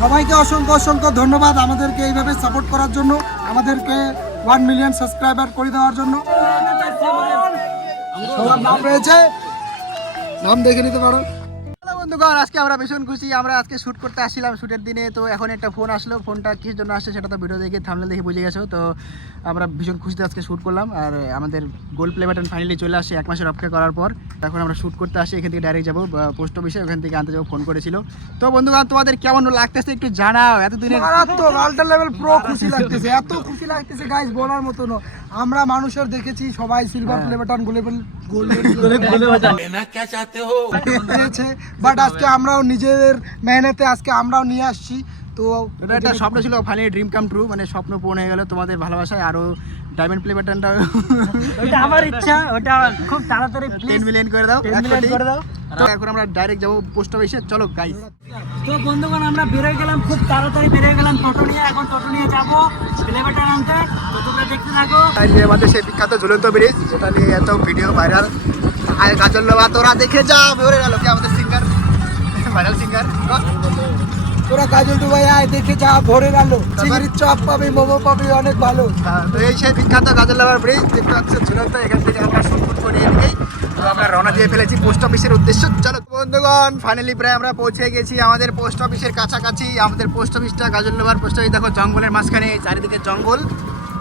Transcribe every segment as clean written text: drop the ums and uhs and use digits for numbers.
সবাইকে অসংখ্য অসংখ্য ধন্যবাদ আমাদেরকে এইভাবে সাপোর্ট করার জন্য, আমাদেরকে 1 মিলিয়ন সাবস্ক্রাইবার করে দেওয়ার জন্য। সবার নাম রয়েছে, নাম দেখে নিতে পারো। বন্ধুগণ, আজকে আমরা ভীষণ খুশি। আমরা আজকে শ্যুট করতে আসছিলাম, শ্যুটের দিনে তো এখন একটা ফোন আসলো। ফোনটা কিসের জন্য আসছে সেটা তো ভিডিও দেখে থাম্বনেল দেখে বুঝে গেছো। তো আমরা ভীষণ খুশিতে আজকে শ্যুট করলাম। আর আমাদের গোল্ড প্লে বাটন ফাইনালি চলে আসে 1 মাসের অপেক্ষা করার পর। এখন আমরা শ্যুট করতে আসি, এখান থেকে ডাইরেক্ট যাবো পোস্ট অফিসে, ওখান থেকে আনতে যাবো। ফোন করেছিল। তো বন্ধুগণ, তোমাদের কেমন লাগতেছে একটু জানাও। এতদিনের মারাত্মক আল্ট্রা লেভেল প্রো খুশি লাগতেছে, এত খুশি লাগতেছে গাইস বলার মতো না। আমরা মানুষের দেখেছি সবাই সিলভার প্লে বাটন বাট আজকে আমরাও নিজেদের মেহনতে আজকে আমরাও নিয়ে আসছি। তো এটা একটা স্বপ্ন ছিল, ফাইনালি ড্রিম কাম ট্রু, মানে স্বপ্ন পূরণ হয়ে গেল তোমাদের ভালোবাসায়। আরো ডায়মন্ড প্লে বাটনটা ওটা আমার ইচ্ছা, ওটা খুব তাড়াতাড়ি 10 মিলিয়ন করে দাও, 10 মিলিয়ন করে দাও। তো এখন আমরা ডাইরেক্ট যাবো পোস্ট অফিসে। চলো গাইস। তো বন্ধুগণ, আমরা বেরোয় গেলাম, খুব তাড়াতাড়ি বেরোয় গেলাম টোটো নিয়ে। এখন টোটো নিয়ে যাবো প্লে বাটন আনতে। তো তোমরা দেখতে থাকো। আমাদের সেই বিখ্যাত ঝুলন্ত ব্রিজ, যেটা নিয়ে এত ভিডিও ভাইরাল। আর কাজল লোবা তোরা দেখে যা, ভরে গেল কি আমাদের সিঙ্গার, ভাইরাল সিঙ্গার। তোরা কাজল ভাই আয় দেখে যা, ভরে গেল। চিংড়ির চপ পাবি, মোমো পাবি, অনেক ভালো। তো এই সেই বিখ্যাত কাজল লোবার ব্রিজ দেখতে পাচ্ছ ঝুলন্ত। এখান থেকে আমরা শুট করে এদিকেই তো আমরা রওনা দিয়ে ফেলেছি পোস্ট অফিসের উদ্দেশ্য। চলো বন্ধুগণ, ফাইনালি প্রায় আমরা পৌঁছে গেছি আমাদের পোস্ট অফিসের কাছাকাছি। আমাদের পোস্ট অফিসটা কাজল লোবার পোস্ট অফিস, দেখো জঙ্গলের মাঝখানে, চারিদিকে জঙ্গল,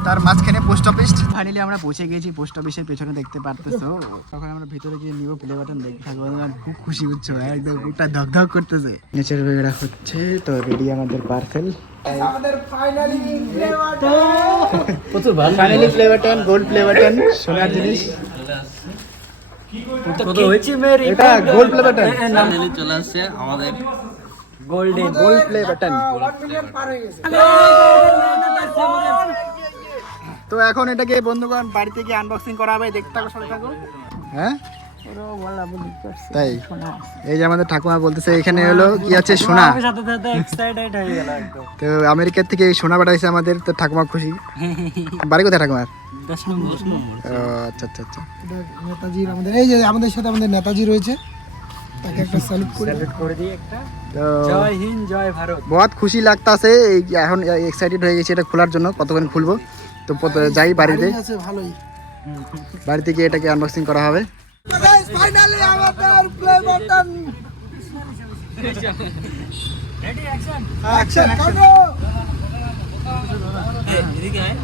তার মাঝখানে পোস্ট অফিস। ফাইনালি আমরা পৌঁছে গেছি পোস্ট অফিসের পেছনে, দেখতে পারতেছো। তখন আমরা ভিতরে গিয়ে নিব প্লে বাটন দেখতে থাকবো। খুব খুশি হচ্ছে, একদম বুকটা ধকধক করতেছে। নিচের বেগড়া হচ্ছে, তো রেডি আমাদের পার্সেল। আমাদের ফাইনালি প্রচুর ভালো finally play button, gold play button, সোনার জিনিস। তো হয়েছে মেরি, এটা গোল্ড প্লে বাটন, ফাইনালি চলে আসছে আমাদের golden gold play button. 1 million পার হয়ে গেছে। তো এখন এটাকে বন্ধুগণ বাড়িতে গিয়ে আনবক্সিং করা হবে, দেখতে থাকো, সাথে থাকো। হ্যাঁ তাই, এই যে আমাদের ঠাকুমা বলতেছে এখানে হলো কি আছে, সোনা। সাথে সাথে এক্সাইটেড হয়ে গেল একদম। তো আমেরিকার থেকে এই সোনা পাঠাইছে আমাদের, তো ঠাকুমা খুশি। বাড়ি কোথায় ঠাকুমার? 10 নম্বর। ও আচ্ছা আচ্ছা আচ্ছা। এটা নেতাজির, আমাদের এই যে আমাদের সাথে আমাদের নেতাজি রয়েছে, তাকে একটা স্যালুট করে সেলিব্রেট করে দিই একটা। তো জয় হিন্দ, জয় ভারত। বহুত খুশি লাগতাছে, এখন এক্সাইটেড হয়ে গেছি এটা খোলার জন্য। কতক্ষণ খুলবো, তো যাই বাড়িতে, গাড়ি আছে ভালোই। বাড়িতে গিয়ে এটাকে আনবক্সিং করা হবে। গাইস ফাইনালি আমাদের play button ready, action. Action কাটো। এদিকে আয়।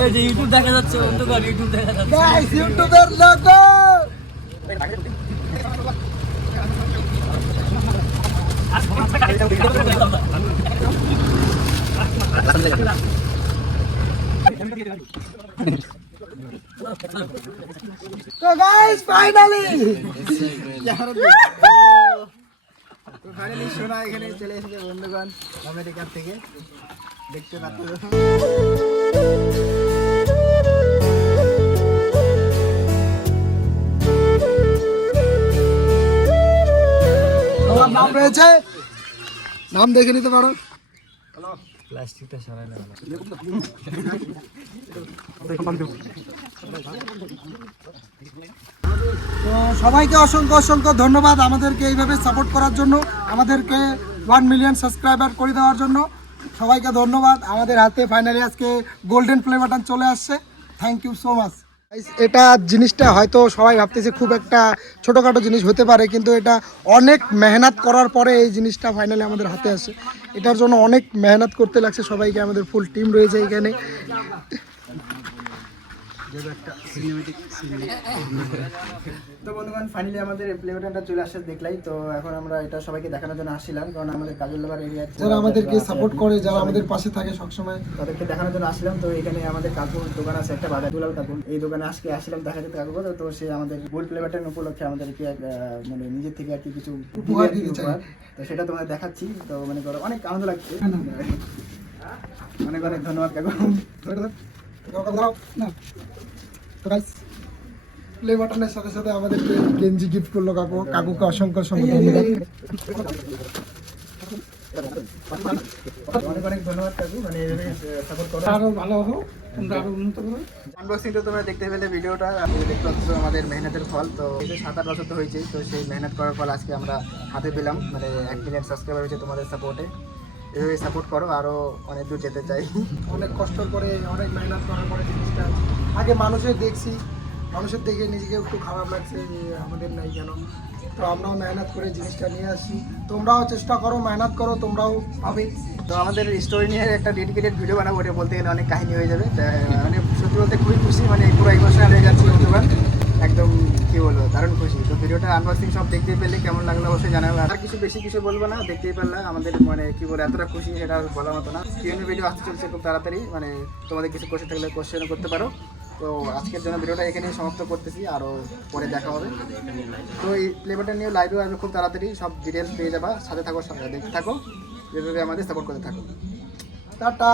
এই যে ইউটিউব দেখা যাচ্ছে, বন্ধুগণ ইউটিউব দেখা যাচ্ছে। গাইস ইউটিউবের লোগো। তো গাইস ফাইনালি ফাইনালি সোনা এখানে চলে এসেছে বন্ধুগণ আমেরিকা থেকে, দেখতে পাচ্ছ। আমার নাম রয়েছে, নাম দেখে নিতে পারো। প্লাস্টিকটা সরাই না। তো সবাইকে অসংখ্য অসংখ্য ধন্যবাদ আমাদেরকে এইভাবে সাপোর্ট করার জন্য, আমাদেরকে 1 মিলিয়ন সাবস্ক্রাইবার করে দেওয়ার জন্য। সবাইকে ধন্যবাদ। আমাদের হাতে ফাইনালি আজকে গোল্ডেন প্লে বাটন চলে আসছে। Thank you so much. এটা জিনিসটা হয়তো সবাই ভাবতেছে খুব একটা ছোটোখাটো জিনিস হতে পারে, কিন্তু এটা অনেক মেহনত করার পরে এই জিনিসটা ফাইনালি আমাদের হাতে আসে। এটার জন্য অনেক মেহনত করতে লাগছে সবাইকে, আমাদের ফুল টিম রয়েছে এখানে। তো বন্ধুগণ ফাইনালি আমাদের প্লে বাটনটা চলে আসছে, দেখলাই তো। এখন আমরা এটা সবাইকে দেখানোর জন্য আসছিলাম, কারণ আমাদের কাজল লোবার এরিয়া যারা আমাদেরকে সাপোর্ট করে, যারা আমাদের পাশে থাকে সবসময়, তাদেরকে দেখানোর জন্য আসলাম। তো এখানে আমাদের কাকুর দোকান আছে একটা, বাজার দুলাল কাকুর। এই দোকানে আজকে আসলাম দেখাতে কাকুকে। তো সে আমাদের গোল্ড প্লে বাটন উপলক্ষে আমাদেরকে মানে নিজের থেকে আর কি কিছু উপহার দিতে চায়। তো সেটা তোমাদের দেখাচ্ছি। তো মনে করো অনেক আনন্দ লাগছে, অনেক অনেক ধন্যবাদ কাকু। না তো গাইস প্লে বাটনের সাথে সাথে আমাদেরকে গেঞ্জি গিফট করলো কাকু। কাকুকে অসংখ্য অসংখ্য ধন্যবাদ। অনেক অনেক ধন্যবাদ কাকু, মানে এইভাবে সাপোর্ট করো। আরো ভালো হোক, তোমরা আরো উন্নত করো। আনবক্সিং তো তোমরা দেখতে পেলে ভিডিওটা, আপনি দেখতে পাচ্ছ আমাদের মেহনতের ফল। তো এই যে 7-8 বছর তো হয়েছে, তো সেই মেহনত করার ফল আজকে আমরা হাতে পেলাম, মানে 1 মিলিয়ন সাবস্ক্রাইবার হয়েছে তোমাদের সাপোর্টে। এভাবে সাপোর্ট করো, আরও অনেক দূর যেতে চাই। অনেক কষ্ট করে অনেক মেহনত করার পরে জিনিসটা আগে মানুষের দেখছি, মানুষের দেখে নিজেকে একটু খারাপ লাগছে যে আমাদের নাই কেন। তো আমরাও মেহনত করে জিনিসটা নিয়ে আসি, তোমরাও চেষ্টা করো, মেহনত করো, তোমরাও পাবে। তো আমাদের স্টোরি নিয়ে একটা ডেডিকেটেড ভিডিও বানাবো, ওটা বলতে গেলে অনেক কাহিনী হয়ে যাবে। মানে সত্যি বলতে খুবই খুশি, মানে পুরো ইমোশনাল হয়ে যাচ্ছি বন্ধুগণ, একদম কি বলবো, দারুণ খুশি। তো ভিডিওটা আনবক্সিং সব দেখতে পেলে কেমন লাগলো অবশ্যই জানাবো। আর কিছু বেশি কিছু বলবো না, দেখতেই পারলে আমাদের মানে কি বলে এতটা খুশি সেটা আর বলার মতো না। কিউএনএ ভিডিও আসতে চলছে খুব তাড়াতাড়ি, মানে তোমাদের কিছু কোশ্চেন থাকলে কোশ্চেনও করতে পারো। তো আজকের জন্য ভিডিওটা এখানেই সমাপ্ত করতেছি, আরও পরে দেখা হবে। তো এই প্লে বাটন নিয়ে লাইভেও আসবে খুব তাড়াতাড়ি, সব ডিটেলস পেয়ে যাবা। সাথে থাকো, দেখতে থাকো, যেভাবে আমাদের সাপোর্ট করতে থাকো। টাটা।